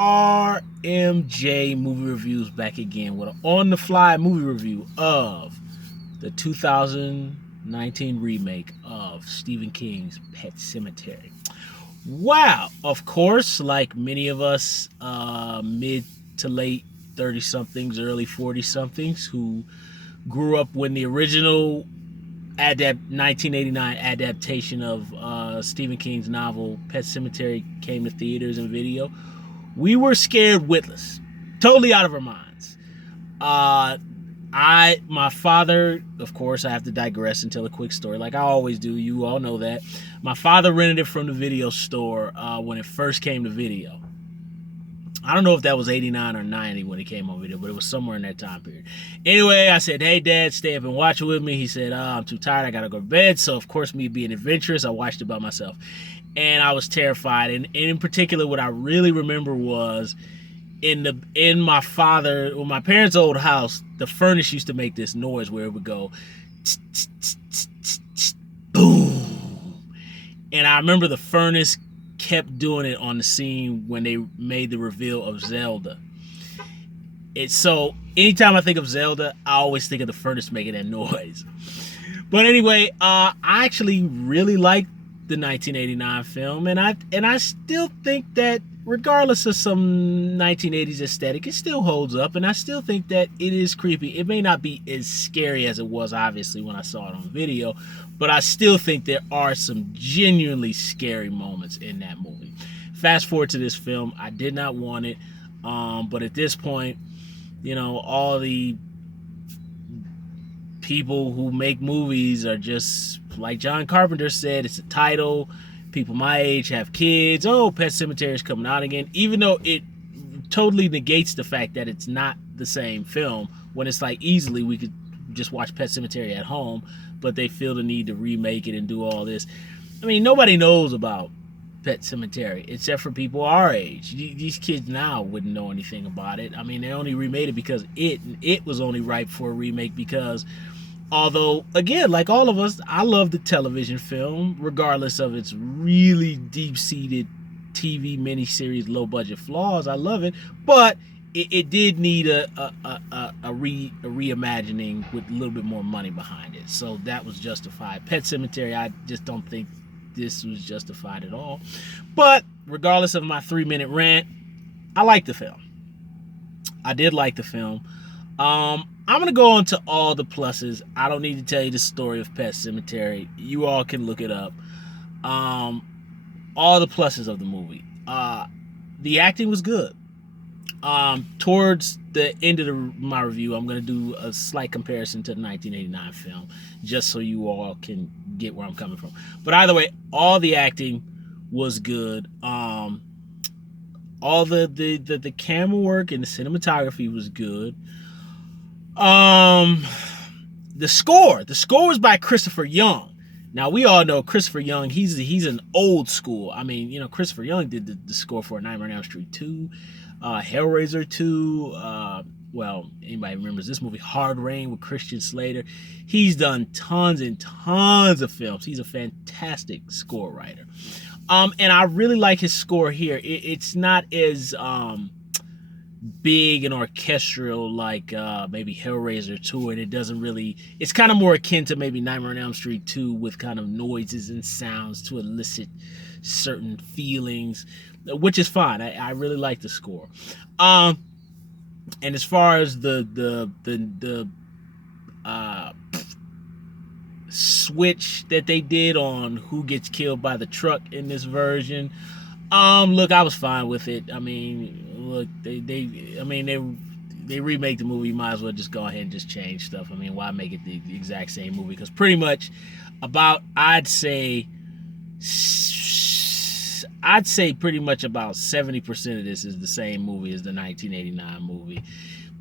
RMJ Movie Reviews back again with an on-the-fly movie review of the 2019 remake of Stephen King's Pet Sematary. Wow, of course, like many of us mid to late 30 somethings, early 40 somethings who grew up when the original 1989 adaptation of Stephen King's novel Pet Sematary came to theaters and video, we were scared witless, totally out of our minds. My father, of course, I have to digress and tell a quick story like I always do. You all know that. My father rented it from the video store when it first came to video. I don't know if that was 89 or 90 when it came on video, but it was somewhere in that time period. Anyway, I said, hey, Dad, stay up and watch it with me. He said, I'm too tired. I got to go to bed. So, of course, me being adventurous, I watched it by myself. And I was terrified. And in particular, what I really remember was in my my parents' old house, the furnace used to make this noise where it would go boom. And I remember the furnace kept doing it on the scene when they made the reveal of Zelda. So anytime I think of Zelda, I always think of the furnace making that noise. But anyway, I actually really like the 1989 film, and I still think that regardless of some 1980s aesthetic, it still holds up, and I still think that it is creepy. It may not be as scary as it was, obviously, when I saw it on video, but I still think there are some genuinely scary moments in that movie. Fast forward to this film, I did not want it, but at this point, all the people who make movies are just, like John Carpenter said, it's a title. People my age have kids. Oh, Pet Sematary is coming out again. Even though it totally negates the fact that it's not the same film, when it's like easily we could just watch Pet Sematary at home, but they feel the need to remake it and do all this. I mean, nobody knows about Pet Sematary except for people our age. These kids now wouldn't know anything about it. I mean, they only remade it because it was only ripe for a remake because although, again, like all of us, I love the television film, regardless of its really deep-seated TV miniseries, low-budget flaws. I love it, but it did need a reimagining with a little bit more money behind it. So that was justified. Pet Sematary, I just don't think this was justified at all. But regardless of my 3-minute rant, I like the film. I did like the film. I'm going to go into all the pluses. I don't need to tell you the story of Pet Sematary. You all can look it up. All the pluses of the movie. The acting was good. Towards the end of my review, I'm going to do a slight comparison to the 1989 film, just so you all can get where I'm coming from. But either way, all the acting was good. All the camera work and the cinematography was good. The score was by Christopher Young. Now we all know Christopher Young. He's an old school. I mean, Christopher Young did the score for Nightmare on Elm Street 2, Hellraiser 2. Well, anybody remembers this movie, Hard Rain with Christian Slater? He's done tons and tons of films. He's a fantastic score writer. And I really like his score here. It's not as big and orchestral like maybe Hellraiser 2, and it doesn't really, it's kind of more akin to maybe Nightmare on Elm Street 2 with kind of noises and sounds to elicit certain feelings, which is fine. I really like the score. And as far as the switch that they did on who gets killed by the truck in this version, look, I was fine with it. I mean, look, they remake the movie. You might as well just go ahead and just change stuff. I mean, why make it the exact same movie? Because pretty much I'd say pretty much about 70% of this is the same movie as the 1989 movie,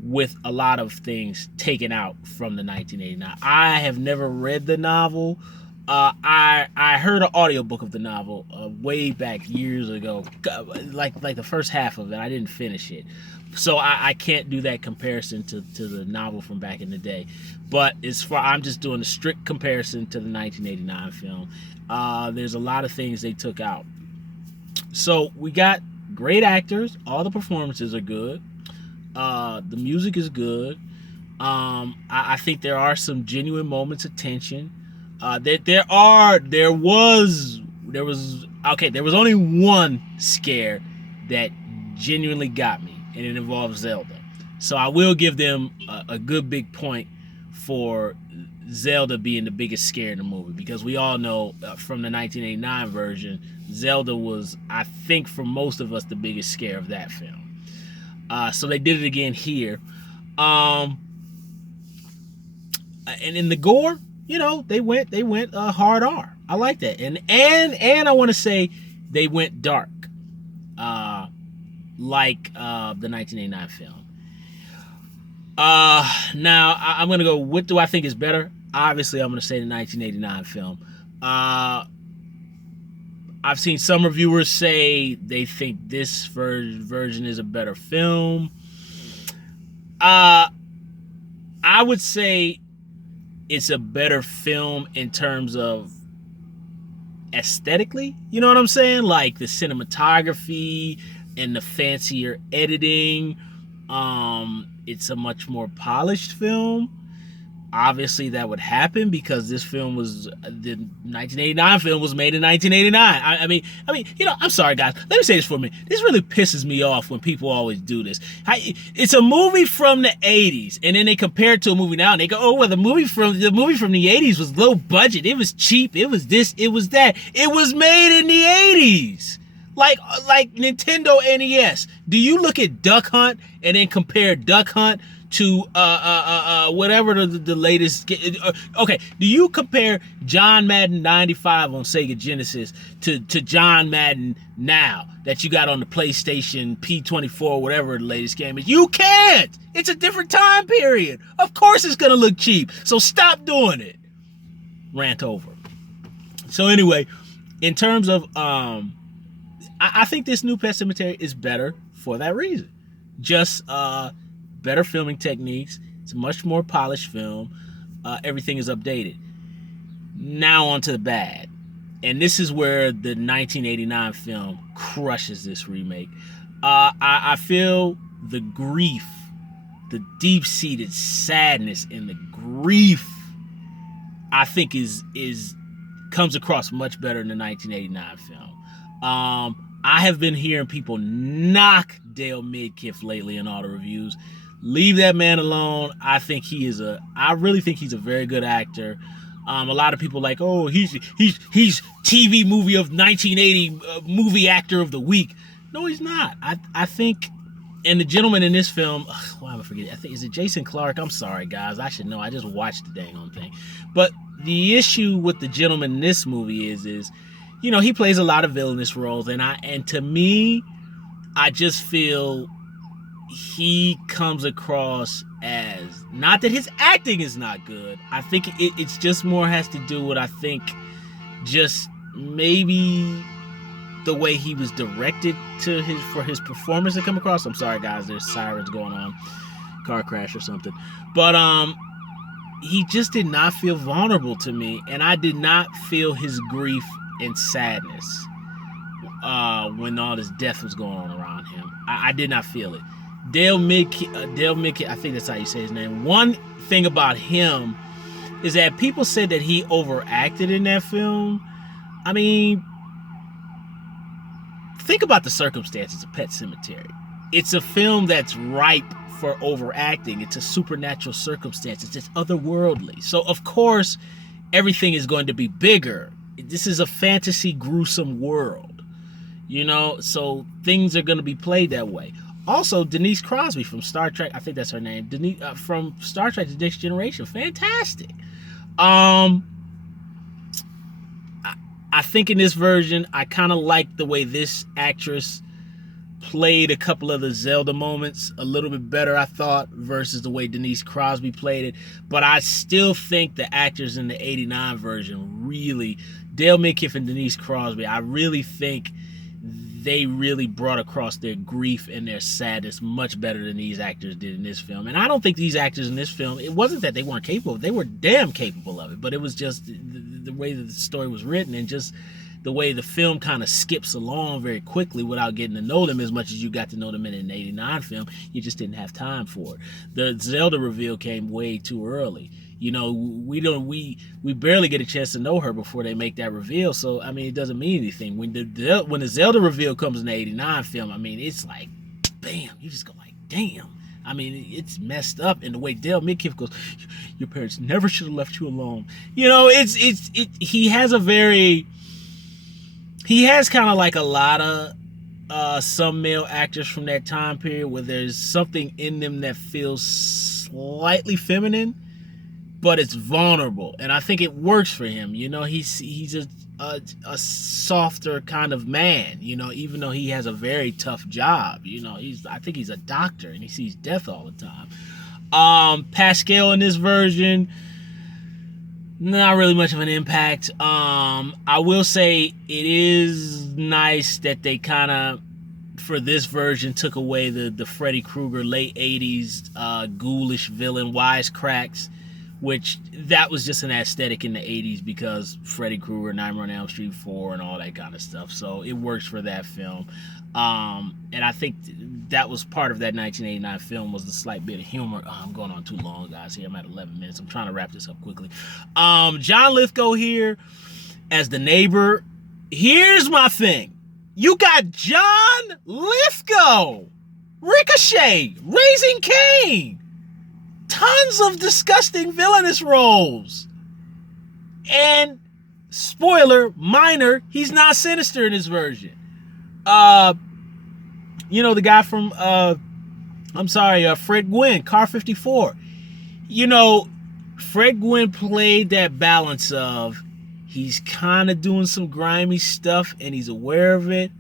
with a lot of things taken out from the 1989. I have never read the novel. I heard an audiobook of the novel way back years ago, like the first half of it. I didn't finish it, so I can't do that comparison to the novel from back in the day. But I'm just doing a strict comparison to the 1989 film. There's a lot of things they took out. So we got great actors. All the performances are good. The music is good. I think there are some genuine moments of tension. There was only one scare that genuinely got me, and it involves Zelda. So I will give them a good big point for Zelda being the biggest scare in the movie, because we all know from the 1989 version, Zelda was, I think, for most of us, the biggest scare of that film. So they did it again here. And in the gore, they went hard R. I like that. And I want to say they went dark, like the 1989 film. Now I'm gonna go. What do I think is better? Obviously, I'm gonna say the 1989 film. I've seen some reviewers say they think this version is a better film. I would say it's a better film in terms of aesthetically. You know what I'm saying? Like the cinematography and the fancier editing. It's a much more polished film. Obviously, that would happen because the 1989 film was made in 1989. I mean, I'm sorry, guys. Let me say this for a minute. This really pisses me off when people always do this. It's a movie from the 80s, and then they compare it to a movie now, and they go, "Oh, well, the movie from the 80s was low budget. It was cheap. It was this. It was that. It was made in the 80s." Like Nintendo NES. Do you look at Duck Hunt and then compare Duck Hunt to whatever the latest? Okay, do you compare John Madden 95 on Sega Genesis to John Madden now that you got on the PlayStation P24, whatever the latest game is? You can't. It's a different time period. Of course it's gonna look cheap. So stop doing it. Rant over. So anyway, in terms of I think this new Pet Sematary is better for that reason. Just better filming techniques. It's a much more polished film. Everything is updated. Now on to the bad. And this is where the 1989 film crushes this remake. I feel the grief, the deep-seated sadness and the grief, I think comes across much better in the 1989 film. I have been hearing people knock Dale Midkiff lately in all the reviews. Leave that man alone. I really think he's a very good actor. A lot of people like, oh, he's TV movie of 1980 movie actor of the week. No, he's not. I think, and the gentleman in this film, why am I forgetting? I think, is it Jason Clarke? I'm sorry, guys. I should know. I just watched the dang on thing. But the issue with the gentleman in this movie is he plays a lot of villainous roles, and to me, I just feel he comes across as, not that his acting is not good. I think it's just more has to do with, I think, just maybe the way he was directed for his performance to come across. I'm sorry, guys. There's sirens going on, car crash or something. But he just did not feel vulnerable to me, and I did not feel his grief and sadness when all this death was going on around him. I did not feel it. Dale Midkiff, I think that's how you say his name. One thing about him is that people said that he overacted in that film. I mean, think about the circumstances of Pet Sematary. It's a film that's ripe for overacting. It's a supernatural circumstance. It's otherworldly. So, of course, everything is going to be bigger. This is a fantasy, gruesome world, so things are going to be played that way. Also, Denise Crosby from Star Trek, I think that's her name, from Star Trek: The Next Generation, fantastic. I think in this version, I kind of like the way this actress played a couple of the Zelda moments a little bit better, I thought, versus the way Denise Crosby played it. But I still think the actors in the 89 version really, Dale Midkiff and Denise Crosby, I really think they really brought across their grief and their sadness much better than these actors did in this film. And I don't think these actors in this film, it wasn't that they weren't capable. They were damn capable of it. But it was just the way that the story was written and just the way the film kind of skips along very quickly without getting to know them as much as you got to know them in an 89 film. You just didn't have time for it. The Zelda reveal came way too early. You know, we barely get a chance to know her before they make that reveal. So I mean, it doesn't mean anything. When the Zelda reveal comes in the 89 film, I mean, it's like, bam, you just go like, damn. I mean, it's messed up. And the way Dale Midkiff goes, your parents never should have left you alone. You know, he has kind of like a lot of some male actors from that time period where there's something in them that feels slightly feminine, but it's vulnerable, and I think it works for him. You know, he's a softer kind of man. You know, even though he has a very tough job. You know, I think he's a doctor and he sees death all the time. Pascal in this version, not really much of an impact. I will say it is nice that they kind of, for this version, took away the Freddy Krueger late 80s ghoulish villain wisecracks, which that was just an aesthetic in the 80s because Freddy Krueger, Nightmare on Elm Street 4 and all that kind of stuff. So it works for that film. And I think that was part of that 1989 film, was the slight bit of humor. Oh, I'm going on too long, guys. Here I'm at 11 minutes. I'm trying to wrap this up quickly. John Lithgow here as the neighbor. Here's my thing. You got John Lithgow, Ricochet, Raising Cain. Tons of disgusting villainous roles. And, spoiler, minor, he's not Sinister in this version. You know, the guy from, Fred Gwynn, Car 54. You know, Fred Gwynn played that balance of, he's kind of doing some grimy stuff and he's aware of it,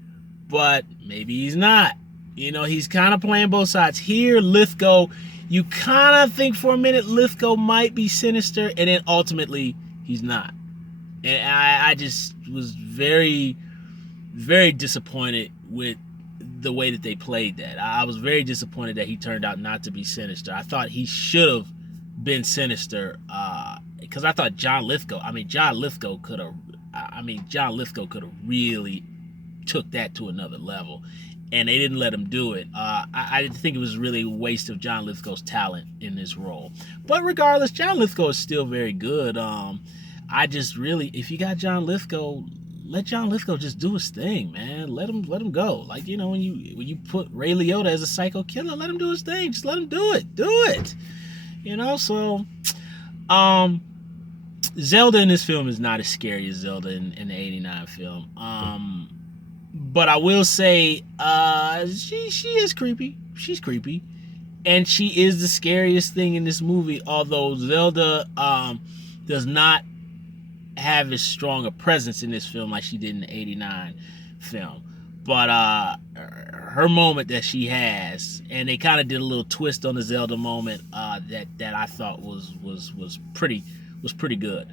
but maybe he's not. You know, he's kind of playing both sides. Here, Lithgow, you kind of think for a minute Lithgow might be Sinister, and then ultimately he's not. And I just was very, very disappointed with the way that they played that. I was very disappointed that he turned out not to be Sinister. I thought he should have been Sinister, because I thought John Lithgow could have really took that to another level. And they didn't let him do it. I think it was really a waste of John Lithgow's talent in this role. But regardless, John Lithgow is still very good. If you got John Lithgow, let John Lithgow just do his thing, man. Let him go. Like, you know, when you put Ray Liotta as a psycho killer, let him do his thing. Just let him do it. Do it. You know, so Zelda in this film is not as scary as Zelda in the 89 film. But I will say, she is creepy. She's creepy. And she is the scariest thing in this movie, although Zelda does not have as strong a presence in this film like she did in the 89 film. But her moment that she has, and they kind of did a little twist on the Zelda moment that I thought was pretty good.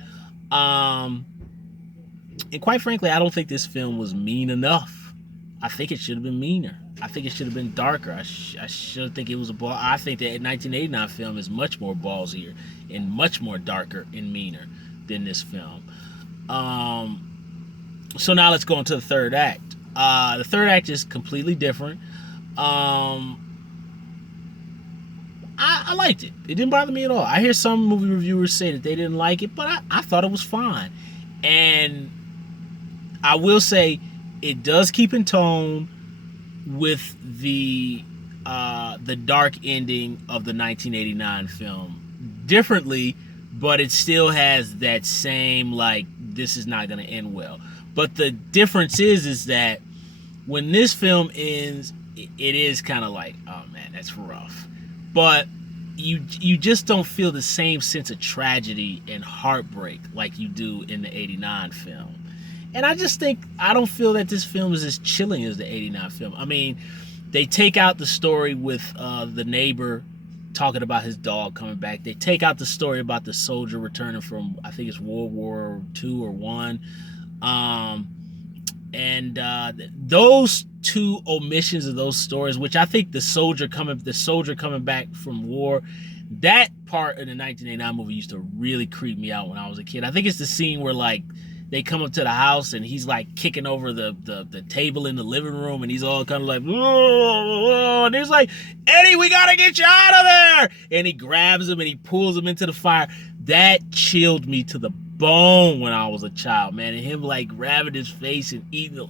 And quite frankly, I don't think this film was mean enough. I think it should have been meaner. I think it should have been darker. I should think it was I think that 1989 film is much more ballsier and much more darker and meaner than this film. So now let's go into the third act. The third act is completely different. I liked it. It didn't bother me at all. I hear some movie reviewers say that they didn't like it, but I thought it was fine. And I will say it does keep in tone with the dark ending of the 1989 film differently, but it still has that same, like, this is not going to end well. But the difference is that when this film ends, it is kind of like, oh man, that's rough. But you just don't feel the same sense of tragedy and heartbreak like you do in the 89 film. And I don't feel that this film is as chilling as the 89 film. I mean, they take out the story with the neighbor talking about his dog coming back. They take out the story about the soldier returning from, I think it's World War II or I. Those two omissions of those stories, which I think the soldier coming back from war, that part of the 1989 movie used to really creep me out when I was a kid. I think it's the scene where, like, they come up to the house and he's like kicking over the table in the living room, and he's all kind of like, whoa, and he's like, Eddie, we gotta get you out of there, and he grabs him and he pulls him into the fire. That chilled me to the bone when I was a child, man. And him like grabbing his face and eating it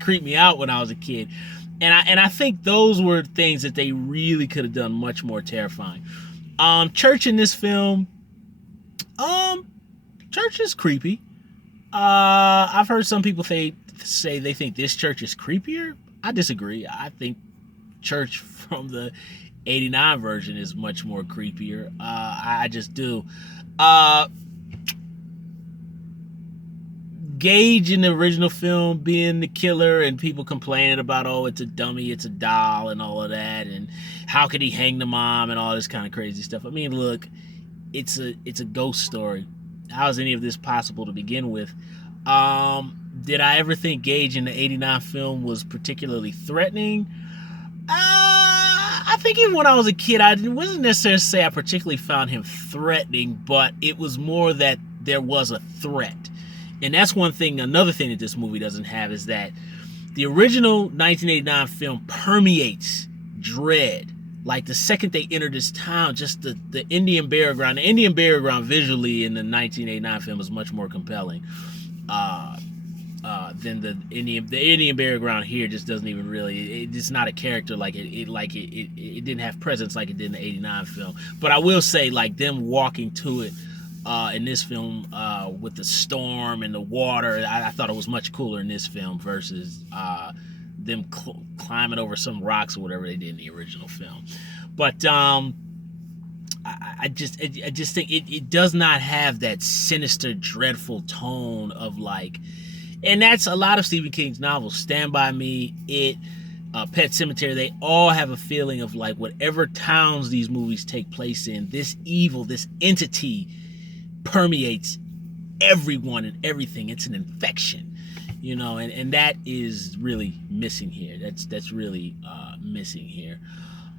creeped me out when I was a kid. And I think those were things that they really could have done much more terrifying. Church in this film, church is creepy. I've heard some people say they think this church is creepier. I disagree. I think church from the 89 version is much more creepier. I just do. Gage in the original film being the killer and people complaining about, oh, it's a dummy, it's a doll and all of that, and how could he hang the mom and all this kind of crazy stuff. I mean, look, it's a ghost story. How is any of this possible to begin with? Did I ever think Gage in the 89 film was particularly threatening? I think even when I was a kid, I wasn't necessarily say I particularly found him threatening, but it was more that there was a threat. And that's one thing, another thing that this movie doesn't have is that the original 1989 film permeates dread. Like the second they enter this town, just the Indian burial ground. The Indian burial ground visually in the 1989 film is much more compelling than the Indian burial ground here. Just doesn't even really. It's not a character like it didn't have presence like it did in the 89 film. But I will say, like them walking to it in this film with the storm and the water, I thought it was much cooler in this film versus them climbing over some rocks or whatever they did in the original film. But I just think it does not have that sinister, dreadful tone of like, and that's a lot of Stephen King's novels. Stand By Me, Pet Sematary, they all have a feeling of like whatever towns these movies take place in, this evil, this entity permeates everyone and everything. It's an infection, you know, and that is really missing here. That's really missing here.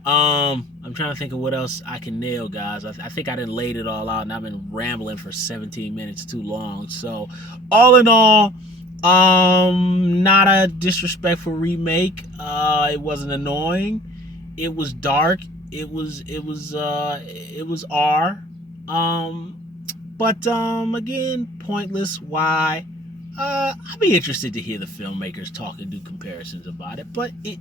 I'm trying to think of what else I can nail, guys. I think I done laid it all out, and I've been rambling for 17 minutes too long. So all in all, not a disrespectful remake. It wasn't annoying. It was dark. It was R. But again, pointless. Why? I'd be interested to hear the filmmakers talk and do comparisons about it. But it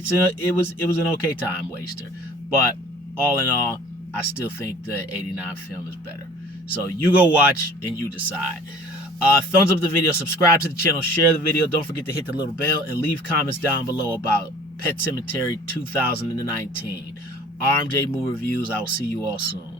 was an okay time waster. But all in all, I still think the 89 film is better. So you go watch and you decide. Thumbs up the video, subscribe to the channel, share the video. Don't forget to hit the little bell and leave comments down below about Pet Sematary 2019. RMJ Movie Reviews. I will see you all soon.